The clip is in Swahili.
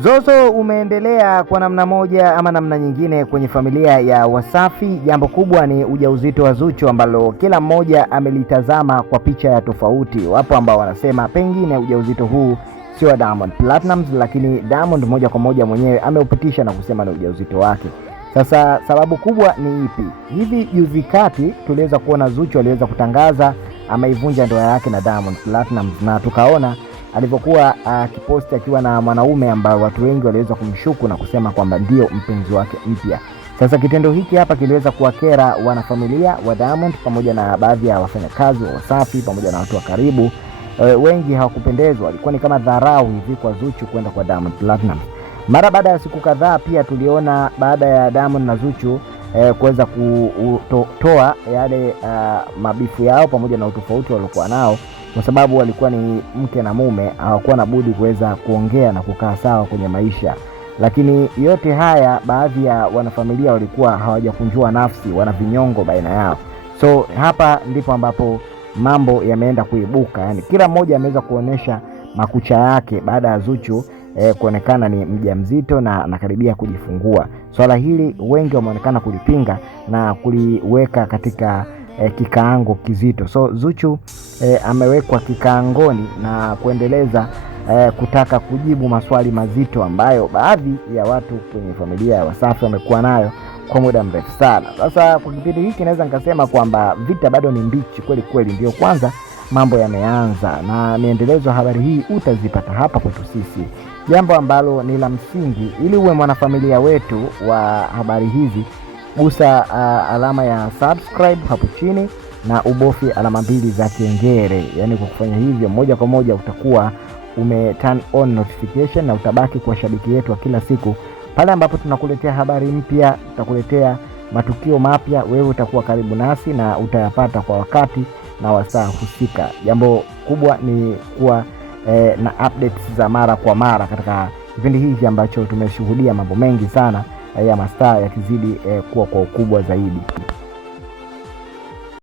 Mzozo umeendelea kwa namna moja ama namna nyingine kwenye familia ya Wasafi. Jambo kubwa ni ujauzito wa Zuchu ambalo kila mmoja amelitazama kwa picha ya tofauti. Wapo ambao wanasema pengine ujauzito huu sio wa Diamond Platnumz, lakini Diamond moja kwa moja mwenyewe ameupitisha na kusema ni ujauzito wake. Sasa sababu kubwa ni ipi? Hivi juzi kati tuliweza kuona Zuchu aliweza kutangaza ameivunja ndoa yake na Diamond Platnumz, na tukaona alipokuwa akiposti akiwa na mwanaume ambao watu wengi waliweza kumshuku na kusema kwamba ndio mpenzi wake mpya. Sasa kitendo hiki hapa kiliweza kuwakera wanafamilia wa Diamond pamoja na baadhi ya wafanyakazi wa Wasafi pamoja na watu wa karibu. Wengi hawakupendezwa, ilikuwa ni kama dharau hivi kwa Zuchu kwenda kwa Diamond Platnumz. Mara baada ya siku kadhaa pia tuliona baada ya Diamond na Zuchu kuweza kutoa yale mabifu yao pamoja na utofauti waliokuwa nao, kwa sababu walikuwa ni mke na mume, hawakuwa na budi kuweza kuongea na kukaa sawa kwenye maisha. Lakini yote haya baadhi ya wanafamilia walikuwa hawajakunjua nafsi, wana vinyongo baina yao. So hapa ndipo ambapo mambo yameenda kuibuka, yani kila mmoja ameweza kuonesha makucha yake baada ya Zuchu kuonekana ni mjamzito na anakaribia kujifungua. Swala hili wengi wameonekana kulipinga na kuliweka katika kikaango kizito. So Zuchu amewekwa kikaangoni na kuendeleza kutaka kujibu maswali mazito ambayo baadhi ya watu kwenye familia ya Wasafi wamekuwa nayo kwa muda mrefu sana. Sasa kwa kipindi hiki naweza nikasema kwamba vita bado ni mbichi kweli kweli, ndio kwanza mambo yameanza, na miendelezo ya habari hii utazipata hapa kwetu sisi. Jambo ambalo ni la msingi, ili uwe mwanafamilia wetu wa habari hizi, gusa alama ya subscribe hapo chini na ubofye alama 2 za kengele. Yani kwa kufanya hivyo moja kwa moja utakuwa turn on notification na utabaki kwa shabiki yetu wa kila siku. Pale ambapo tunakuletea habari mpya, tutakuletea matukio mapya, wewe utakuwa karibu nasi na utayapata kwa wakati na wasaa husika. Jambo kubwa ni kuwa na updates za mara kwa mara katika kipindi hiki ambacho tumeshuhudia mambo mengi sana ya mastaa yakizidi kuwa kwa ukubwa zaidi.